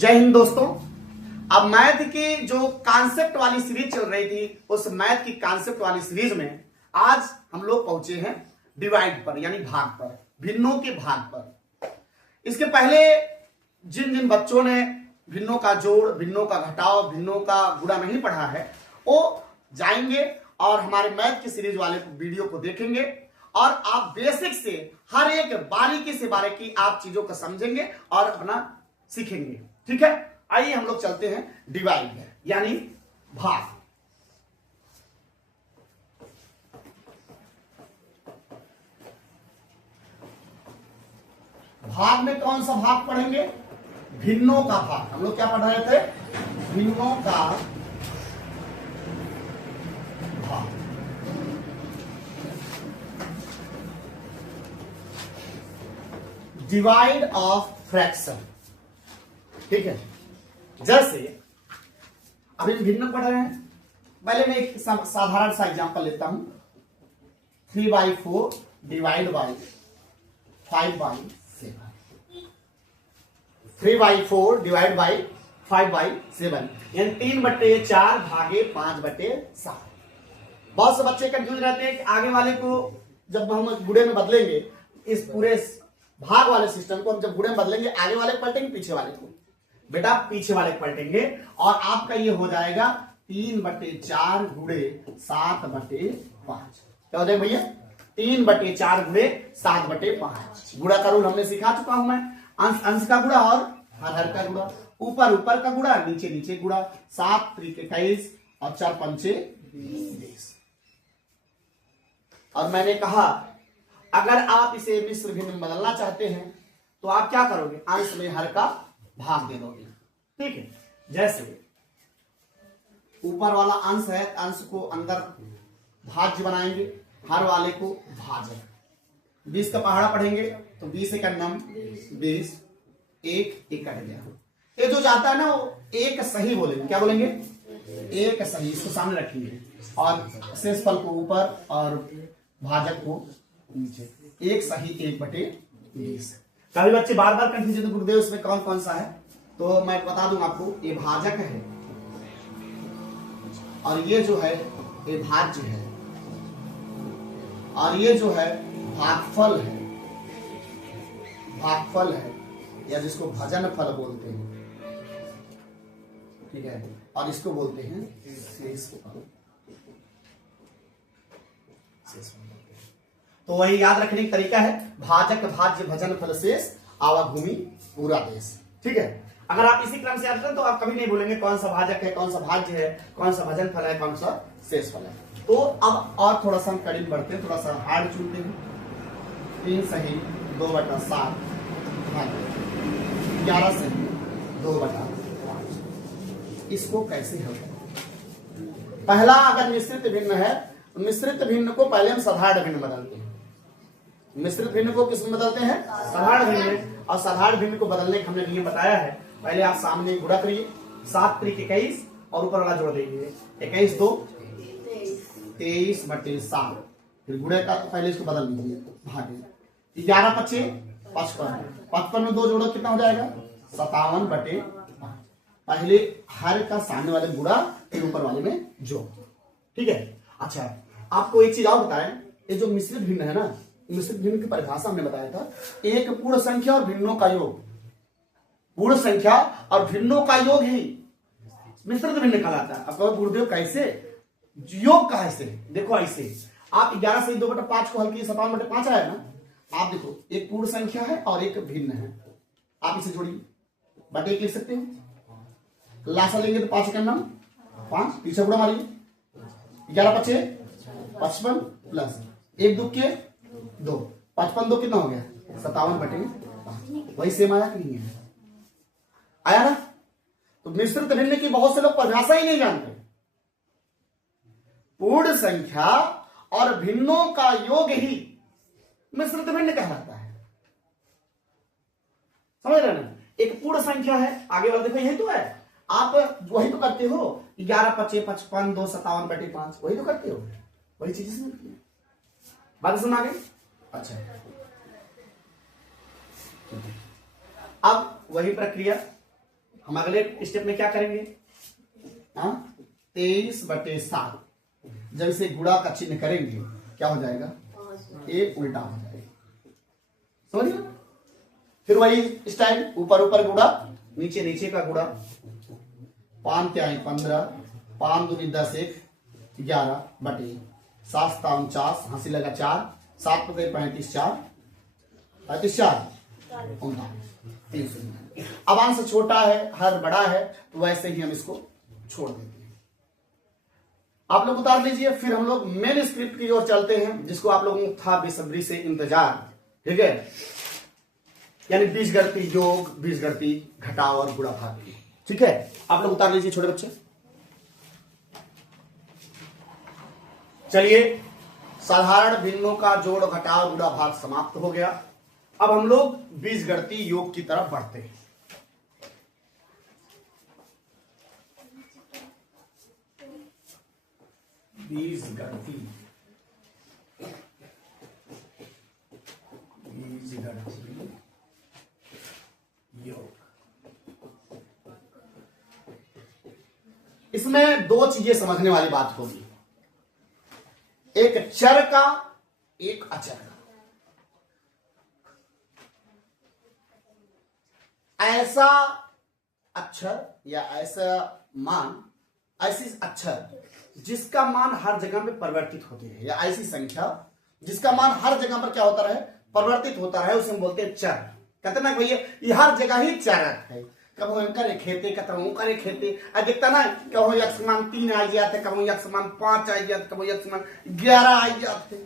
जय हिंद दोस्तों। अब मैथ की जो कॉन्सेप्ट वाली सीरीज चल रही थी, उस मैथ की कॉन्सेप्ट वाली सीरीज में आज हम लोग पहुंचे हैं डिवाइड पर, यानी भाग पर, भिन्नों के भाग पर। इसके पहले जिन जिन बच्चों ने भिन्नों का जोड़, भिन्नों का घटाव, भिन्नों का गुणा नहीं पढ़ा है, वो जाएंगे और हमारे मैथ की सीरीज वाले वीडियो को देखेंगे और आप बेसिक से हर एक बारीकी से बारीकी आप चीजों को समझेंगे और अपना सीखेंगे। ठीक है, आइए हम लोग चलते हैं डिवाइड यानी भाग। भाग में कौन सा भाग पढ़ेंगे? भिन्नों का भाग। हम लोग क्या पढ़ रहे थे? भिन्नों का भाग। Divide of fraction. ठीक है, जैसे अभी भिन्न पढ़ रहे हैं, पहले मैं एक साधारण सा एग्जांपल लेता हूं। 3/4 डिवाइड बाई 5/7। 3/4 डिवाइड बाई 5/7 यानी 3/4 भागे 5/7। बहुत से बच्चे कंफ्यूज रहते हैं कि आगे वाले को जब हम गुणे में बदलेंगे, इस पूरे भाग वाले सिस्टम को हम जब गुणे में बदलेंगे, आगे वाले को पलटेंगे, पीछे वाले को? बेटा पीछे वाले पलटेंगे और आपका ये हो जाएगा 3/4 गुणे 7/5। क्या हो जाएगा भैया? 3/4 गुणे 7/5। गुणा का रूल हमने सिखा चुका हूं मैं। अंश अंश का गुणा और हर हर का गुणा, ऊपर ऊपर का गुणा, नीचे नीचे गुणा। 7 × 21 और 4 × 5 = 20। और मैंने कहा अगर आप इसे मिश्र भिन्न में बदलना चाहते हैं तो आप क्या करोगे? अंश में हर का भाग दे दोगे। ठीक है, जैसे ऊपर वाला अंश है, अंश को अंदर भाज्य बनाएंगे, हर वाले को भाजक। 20 का पहाड़ा पढ़ेंगे तो 20 × 9 = 20। एक कट गया। ये जो जाता है ना, वो एक सही बोलेंगे। क्या बोलेंगे? एक सही। इसको सामने रखेंगे और शेषफल को ऊपर और भाजक को नीचे। एक सही 1/20। कभी बच्चे बार बार कंफ्यूज होते गुरुदेव इसमें कौन कौन सा है, तो मैं बता दूं आपको। ये भाजक है और ये जो है ये भाज्य है और ये जो है भागफल है। भागफल है या जिसको भजन फल बोलते हैं। ठीक है, और इसको बोलते हैं शेषफल। तो वही याद रखने का तरीका है, भाजक भाज्य भजन फल शेष आवाभूमि पूरा देश। ठीक है, अगर आप इसी क्रम से याद करें तो आप कभी नहीं बोलेंगे कौन सा भाजक है, कौन सा भाज्य है, कौन सा भजन फल है, कौन सा शेष फल है। तो अब और थोड़ा सा हम करीब बढ़ते हैं, थोड़ा सा हार्ड चुनते हैं। 3 सही 2/7 11 सही 2/5। इसको कैसे हल करें? पहला, अगर मिश्रित भिन्न है, मिश्रित भिन्न को पहले हम साधारण भिन्न बदलते हैं। मिश्रित भिन्न को किस में बदलते हैं? साधारण भिन्न में। और साधारण भिन्न को बदलने का हमने नियम बताया है। पहले आप सामने गुणा करिए, 7 × 21 और ऊपर वाला जोड़ देंगे। 21 2 23/7। फिर गुणे का पहले इसको बदल दीजिए, भागे 11 × 5 = 55। 55 में 2 जोड़ो कितना हो जाएगा? 57/5। पहले हर का सामने वाले गुणा, फिर ऊपर वाले में जोड़। ठीक है, अच्छा आपको एक चीज और बताएं, ये जो मिश्रित भिन्न है ना, मिश्रित भिन्न की परिभाषा हमने बताया था, एक पूर्ण संख्या और भिन्नों का योग। पूर्ण संख्या और भिन्नों का योग ही मिश्रित भिन्न कहलाता है। अब गुरुदेव कैसे योग का? ऐसे देखो, ऐसे आप 11 से 2/5 को हल किए, 57/5 आया ना। आप देखो, एक पूर्ण संख्या है और एक भिन्न है, आप इसे जोड़िए, बटे 1 लिख सकते हो। लासा लेंगे तो 5 × 9 = 5। पीछे गुणा मारिए, 11 × 5 = 55 प्लस 1 2 के 2, 55 2 कितना हो गया? 57/5। वही सेम आया कि नहीं है? आया ना? तो मिश्रित भिन्न की बहुत से लोग परिभाषा ही नहीं जानते। पूर्ण संख्या और भिन्नों का योग ही मिश्रित भिन्न कहलाता है। समझ रहे ना? एक पूर्ण संख्या है, आगे वाला देखो यही तो है। आप वही तो करते हो, 11 × 5 = 55 2 57/5। वही तो करते हो, वही चीज इसमें होती है। बात समझ आ गई? अच्छा, अब वही प्रक्रिया हम अगले स्टेप में क्या करेंगे, 23/7 जब इसे गुणा का चिन्ह करेंगे क्या हो जाएगा, ये उल्टा हो जाएगा, समझिए। फिर वही स्टाइल, ऊपर ऊपर गुणा, नीचे नीचे का गुणा। 5 क्या है 15, 5 दूनी 10, 1 11 बटे 7 49, हंसी लगा 4, 7 को 35, 4 35 4 39। अब आंसर छोटा है, हर बड़ा है, तो वैसे ही हम इसको छोड़ देते हैं। आप लोग उतार लीजिए, फिर हम लोग मेन स्क्रिप्ट की ओर चलते हैं, जिसको आप लोगों को था बेसब्री से इंतजार, ठीक है, यानी बीजगणितीय योग, बीजगणितीय घटाव और गुणा भाग की, ठीक है। आप लोग उतार लीजिए छोटे बच्चे। चलिए, साधारण भिन्नों का जोड़ घटाव गुणा भाग समाप्त हो गया। अब हम लोग बीजगणितीय योग की तरफ बढ़ते हैं। बीजगणितीय योग, इसमें दो चीजें समझने वाली बात होगी, एक चर का, एक अचर का। ऐसा अक्षर या ऐसा मान, ऐसी अक्षर जिसका मान हर जगह पे परिवर्तित होती है, या ऐसी संख्या जिसका मान हर जगह पर क्या होता रहे, परिवर्तित होता रहे, उसे हम बोलते हैं चर। कहते ना भैया ये हर जगह ही चरक है, कभी करे खेते, कभी करे खेते, देखता ना कभी एक समान 3 आ जाते, कभी एक समान 5 आ जाते, कभी एक समान 11 आ जाते,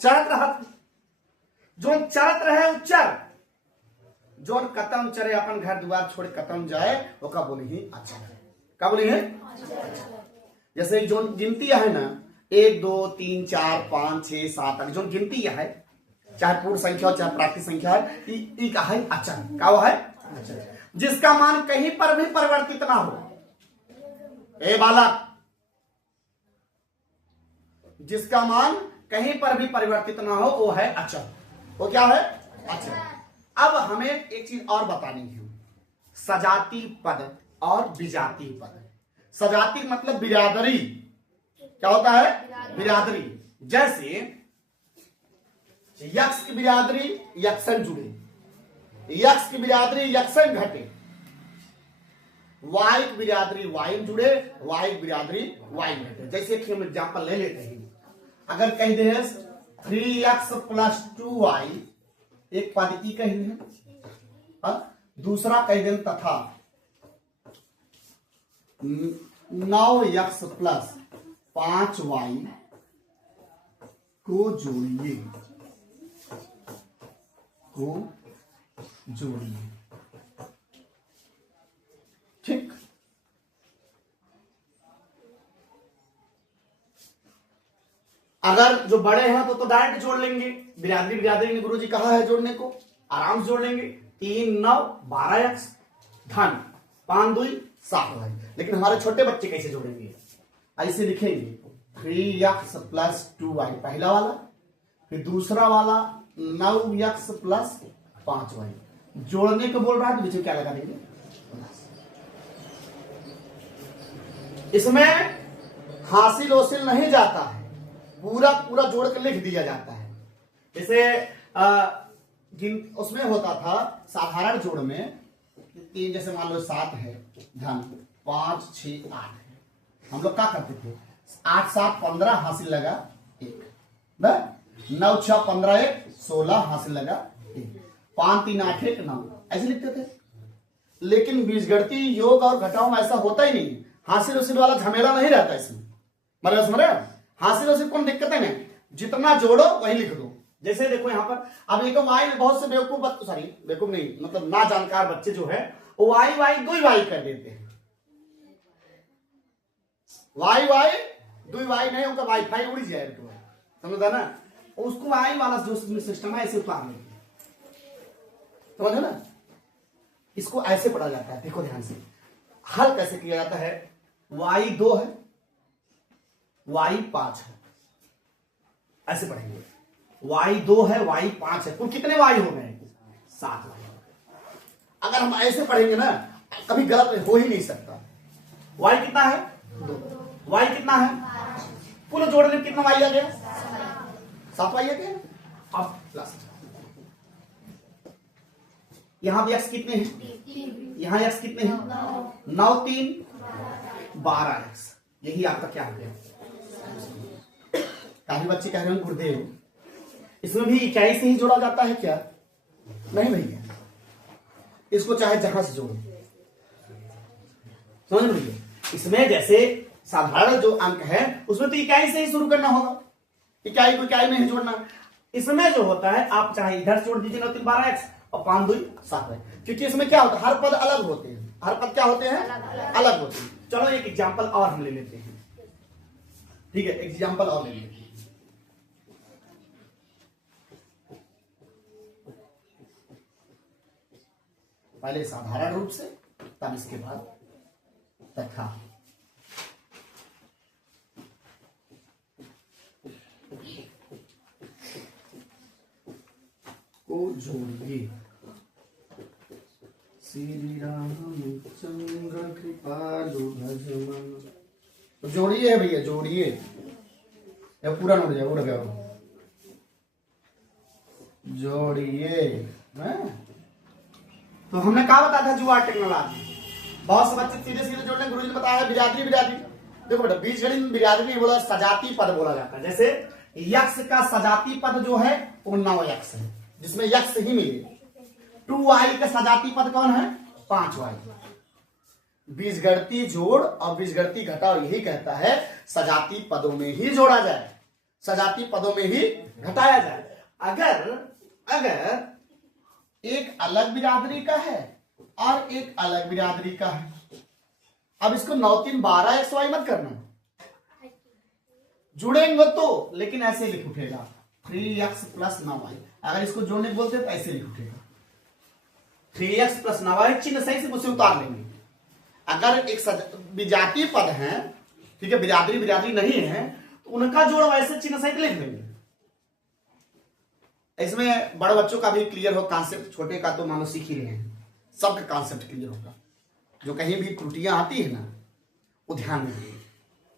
चरत रहा। जो चरत रहे वो चर, जो कतम चरे अपन घर द्वार छोड़ कतम जाए, वो का बोली ही अच्छा है, क्या बोली है। जैसे जो गिनती है ना 1 2 3 4 5 6 7 8, जो गिनती है, चाहे पूर्ण संख्या हो चाहे प्राकृतिक संख्या है, ई का है अचर, क्या वो है अचर, जिसका मान कहीं पर भी परिवर्तित ना हो। ए बालक, जिसका मान कहीं पर भी परिवर्तित ना हो वो है अचर, वो क्या है अचर। अब हमें एक चीज और बतानी है, सजाती पद और विजातीय पद। सजाती मतलब बिरादरी, क्या होता है बिरादरी। जैसे यक्ष की बिरादरी यक्षन जुड़े, यक्ष की बिरादरी यक्षन घटे, वाई की बिरादरी वाइन जुड़े, वाई की बिरादरी वाइन घटे। जैसे कि हम एग्जाम्पल ले लेते हैं, अगर कह दे 3x + 2y, एक पद की कही है, दूसरा कह दे तथा 9x + 5y को जोड़िए, ठीक। अगर जो बड़े हैं तो डायरेक्ट जोड़ लेंगे, बिरादरी ने गुरुजी कहा है जोड़ने को, आराम से जोड़ लेंगे। 3 9 12x धन 5 2 7 है। लेकिन हमारे छोटे बच्चे कैसे जोड़ेंगे, ऐसे लिखेंगे 3x + 2y पहला वाला, फिर दूसरा वाला 9x + 5y। जोड़ने को बोल रहा है तो बीच में क्या लगा देंगे, इसमें हासिल ओसिल नहीं जाता है, पूरा पूरा जोड़ के लिख दिया जाता है। जैसे उसमें होता था साधारण जोड़ में 3, जैसे मान लो 7 है धन 5 6 8 है, हम लोग क्या करते थे 8 7 15 हासिल लगा 1, 9 6 15 1 16 हासिल लगा 1, 5 3 8 1 9, ऐसे लिखते थे। लेकिन बीजगणितीय योग और घटाव में ऐसा होता ही नहीं, हासिल उसिल वाला झमेला नहीं रहता इसमें। मतलब समझ रहे, हासिल उसिल कौन दिक्कत है नहीं, जितना जोड़ो वही लिख दो। जैसे देखो यहाँ पर, अब एक वाई बहुत से बेवकूफ, सॉरी बेवकूफ नहीं मतलब ना जानकार बच्चे जो है वो वाई वाई 2 वाई कर देते हैं, वाई वाई 2 वाई नहीं, उनका वाईफाई उड़ जाए, समझा ना, उसको वाई वाला जो सिस्टम है ऐसे उतार लेते, समझो ना। इसको ऐसे पढ़ा जाता है, देखो ध्यान से हल कैसे किया जाता है। y 2 है, y 5 है, ऐसे पढ़ेंगे। y 2 है, y 5 है, कुल कितने y हो गए 7 y। अगर हम ऐसे पढ़ेंगे ना, कभी गलत हो ही नहीं सकता। y कितना है 2, y कितना है, पूरे जोड़ने में कितना y आ गया 7 y आ गया। अब प्लस यहां भी x कितने हैं, यहां x कितने हैं 9 3 12x, यही आपका क्या हो गया। काफी बच्चे कह रहे हैं गुरुदेव इसमें भी इकाई से ही जोड़ा जाता है क्या, नहीं भैया, इसको चाहे जहां से जोड़ो, समझ लीजिए। इसमें जैसे साधारण जो अंक है उसमें तो इकाई से ही शुरू करना होगा, इकाई को इकाई में ही जोड़ना। इसमें जो होता है आप चाहे इधर से जोड़ दीजिए 9 3 12x और 5 2 7 है, क्योंकि इसमें क्या होता है हर पद अलग होते हैं, हर पद क्या होते हैं अलग होते हैं। चलो एक एग्जाम्पल और हम ले लेते हैं, ठीक है, एग्जाम्पल और ले लेते हैं। पहले साधारण रूप से तब इसके बाद तथा। को जोड़िए श्री रामचंद्र कृपालु भजमन, तो जोड़िए है भैया, जोड़िए या पूरा नोट जाए, उड़ गया जोड़िए। तो हमने कहा बताया था जुगाड़ टेक्नोलॉजी, बहुत से बच्चे सीधे सीधे जोड़ने गुरुजी ने बताया है बिरादरी बिरादरी। देखो बेटा बीजगणित में बिरादरी नहीं बोला, सजाती पद बोला जाता है। जैसे यक्ष का सजाती पद जो है वो 9 यक्ष है, जिसमें यक्ष ही मिले। 2y का सजाती पद कौन है 5y। बीजगणितीय जोड़ और बीजगणितीय घटाव यही कहता है सजाती पदों में ही जोड़ा जाए, सजाती पदों में ही घटाया जाए। अगर एक अलग बिरादरी का है और एक अलग बिरादरी का है, अब इसको 9 3 12 xy मत करना, जुड़ेंगे तो, लेकिन ऐसे लिख उठेगा 3x प्लस 9y। अगर इसको जोड़ने को बोलते तो ऐसे लिख उठेगा 3x प्लस 9y, चिन्ह सही से मुझसे उतार लेंगे। अगर एक विजातीय पद है, ठीक है, बिरादरी बिरादरी नहीं है, तो उनका जोड़ वैसे चिन्ह सहित लिख देंगे। इसमें बड़े बच्चों का भी क्लियर हो कॉन्सेप्ट, छोटे का तो मानो सीख ही रहे हैं, सबका कॉन्सेप्ट क्लियर होगा। जो कहीं भी त्रुटियां आती है ना वो ध्यान में रखिए।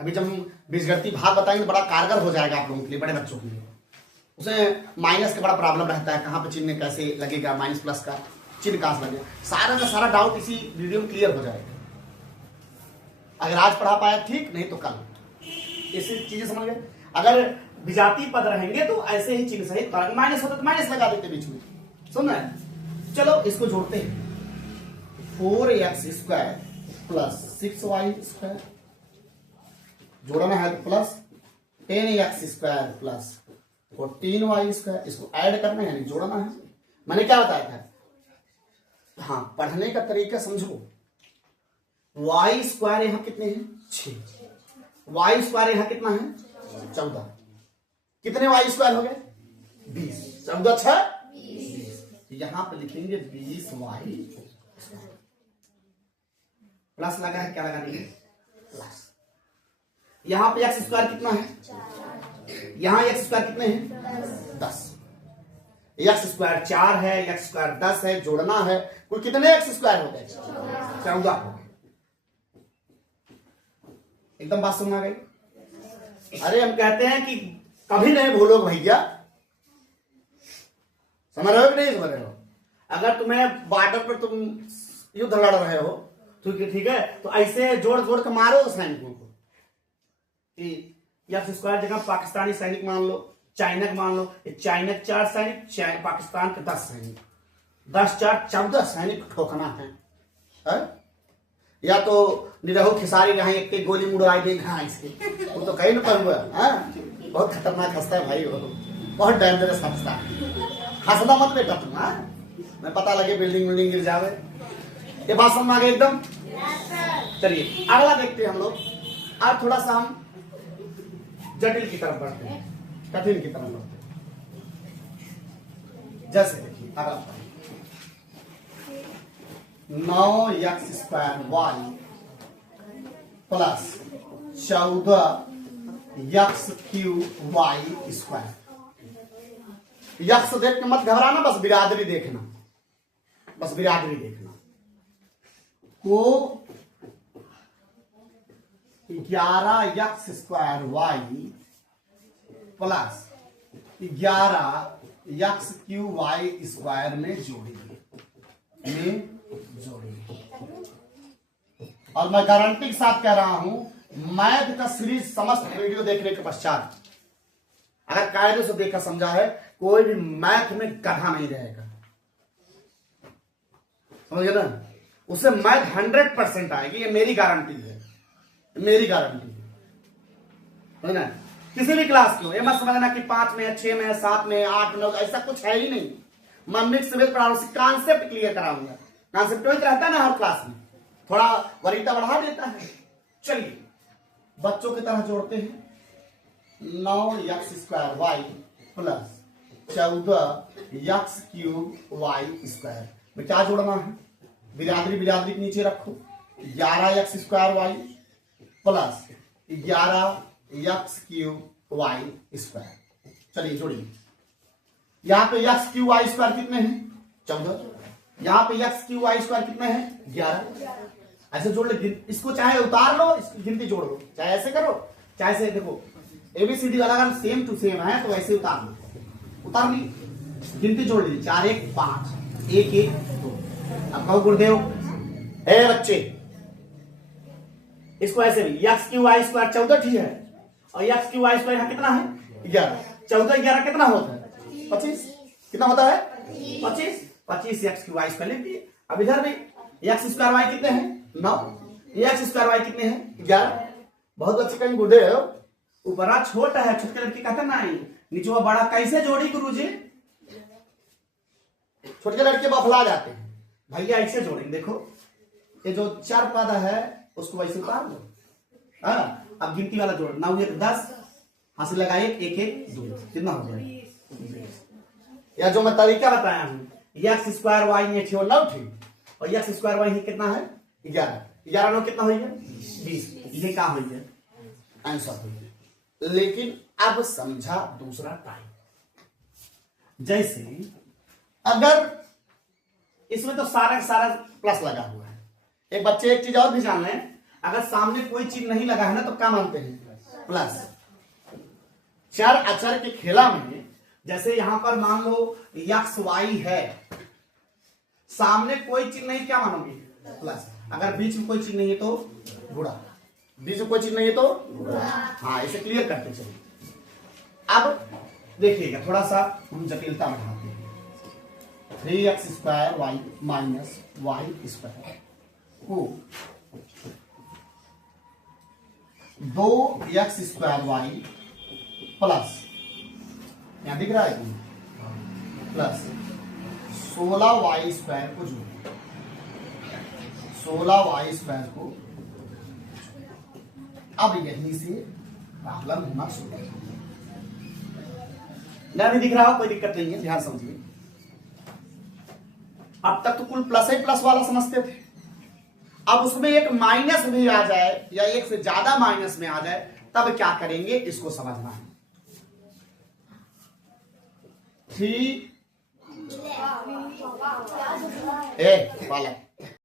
अभी जब हम बीजगणितीय भाग बताएंगे तो बड़ा कारगर हो जाएगा आप लोगों के लिए, बड़े बच्चों के लिए। उसमें माइनस का बड़ा प्रॉब्लम रहता है, कहाँ पे चिन्ह कैसे लगेगा, माइनस प्लस का चिन्ह कहां से लगेगा, सारा का सारा डाउट इसी वीडियो में क्लियर हो जाएगा। अगर आज पढ़ा पाया ठीक, नहीं तो कल। ऐसी चीजें समझ गए। अगर विजातीय पद रहेंगे तो ऐसे ही चिन्ह सहित, माइनस होता तो माइनस लगा देते बीच में, सुन रहे हैं। चलो इसको जोड़ते हैं 4x square plus 6y square, जोड़ना है तो plus 10x square plus 14y square, इसको ऐड करना है यानी जोड़ना है। मैंने क्या बताया था, हाँ पढ़ने का तरीका समझो। y स्क्वायर यहां कितने हैं 6, y स्क्वायर यहां कितना है 14, कितने y स्क्वायर हो गए 20, 14 6 20, यहां पे लिखेंगे 20y प्लस लगा है, क्या लगा देंगे प्लस। यहां पे x स्क्वायर कितना है, यहां x स्क्वायर कितने हैं 10, x स्क्वायर 4 है, x स्क्वायर 10 है, जोड़ना है। कुल कितने x स्क्वायर हो गए 14 हो गए। एकदम बात समझ आ गई। अरे हम कहते हैं कि कभी नहीं भूलो भैया, समझ रहे हो कि नहीं समझ रहे हो। अगर तुम्हें बॉर्डर पर तुम युद्ध लड़ रहे हो तो ठीक है, तो ऐसे जोड़ जोड़ के मारो सैनिकों को कि x स्क्वायर जगह पाकिस्तानी सैनिक मान लो, चाइना मान लो, चाइना 4 सैनिक, पाकिस्तान के 10 सैनिक, 10 4 14 सैनिक ठोकना है? या तो निरहु खिसारी रहे, एक गोली मुड़ाई देगा इसके, वो तो कहीं न पर हुआ है। बहुत खतरनाक हंसता है भाई, वो बहुत डेंजरस हंसता है। हंसदा मत बेटा तुम, मैं पता लगे बिल्डिंग बिल्डिंग गिर जावे। ये बात समझ आ गई एकदम। चलिए अगला देखते हैं हम लोग। अब थोड़ा सा हम जटिल की तरफ बढ़ते हैं, कठिन की तरफ बढ़ते हैं। जैसे देखिए अगला 9x square y plus 14x cube y square. यक्ष देख के मत घबराना, बस बिरादरी देखना, बस बिरादरी देखना। को 11x² प्लस 11x³ में जोड़ेंगे और मैं गारंटी के साथ कह रहा हूं, मैथ का सीरीज समस्त वीडियो देखने के पश्चात अगर कायदे से देखा समझा है, कोई भी मैथ में गधा नहीं रहेगा, समझ गए ना। उससे मैथ 100% आएगी, ये मेरी गारंटी है, मेरी गारंटी है ना। किसी भी क्लास की हो, ये मत समझना कि 5 में 6 में 7 में 8 में, ऐसा कुछ है ही नहीं। मैं मिक्स में पढ़ा रहा हूं, कॉन्सेप्ट क्लियर कराऊंगा। कॉन्सेप्ट वही रहता है ना हर क्लास में, थोड़ा वरीयता बढ़ा देता है। चलिए बच्चों की तरह जोड़ते हैं। 9x² प्लस 14x³ में क्या जोड़ना है, बिरादरी बिरादरी के नीचे रखो। 11x² प्लस 11x³ चलिए जोड़िए। यहां पे x³ कितने हैं, 14। यहां पे x³ कितने हैं, 11। ऐसे जोड़ ले, इसको चाहे उतार लो, इसकी गिनती जोड़ लो, चाहे ऐसे करो चाहे ऐसे। देखो ABCD वाला अगर सेम टू सेम है तो वैसे उतार लो, उतार ली, गिनती जोड़ लीजिए। 4 1 5 1 1 2। अब कहो गुरुदेव है बच्चे, इसको ऐसे भी x³ 14 ठीक है, और x³ यहां कितना है, 11। 14 11 कितना होता है, 25। कितना होता है, 25। 25 x³ लिख दिए। अब इधर भी x² कितने हैं, 9। x² कितने हैं, 11। बहुत बच्चे कहेंगे गुरुदेव ऊपरा छोटा है, छोटे लड़की कहते ना नीचे वो बड़ा, कैसे जोड़ी गुरुजी। छोटे लड़के बफला जाते हैं, भैया ऐसे जोड़ेंगे। देखो ये जो 4 पद है उसको वैसे उतार लो। अब गिनती वाला जोड़, 9 1 10, हंसी लगाइए, 1 1 2, कितना हो गया। या जो मैं तरीका बताया हूं, x² ये 9 थी और x² कितना है, 11। 11 9 कितना हो गया, 20। ये क्या हो गया, आंसर हो गया। लेकिन अब समझा दूसरा टाइप। जैसे अगर इसमें तो सारा सारा प्लस लगा हुआ है, एक बच्चे एक चीज और भी जान लें, अगर सामने कोई चीज नहीं लगा है ना तो क्या मानते हैं, प्लस। चर अचर के खेला में जैसे यहां पर मान लो XY है, सामने कोई चीज नहीं, क्या मानोगे, प्लस। अगर बीच में कोई चीज नहीं है तो गुणा, बीच में कोई चीज नहीं है तो गुणा। हाँ इसे क्लियर करते चलिए। अब देखिएगा थोड़ा सा हम जटिलता बढ़ाते हैं। 3x² माइनस y² को 2x² प्लस, यहां दिख रहा है प्लस 16y² को जोड़, 16y² को। अब यहीं से प्रॉब्लम होना शुरू हो, नहीं दिख रहा हो कोई दिक्कत नहीं है, ध्यान समझिए। अब तक तो कुल प्लस ही प्लस वाला समझते थे, अब उसमें एक माइनस भी आ जाए या एक से ज्यादा माइनस में आ जाए तब क्या करेंगे, इसको समझना है। 3 वाला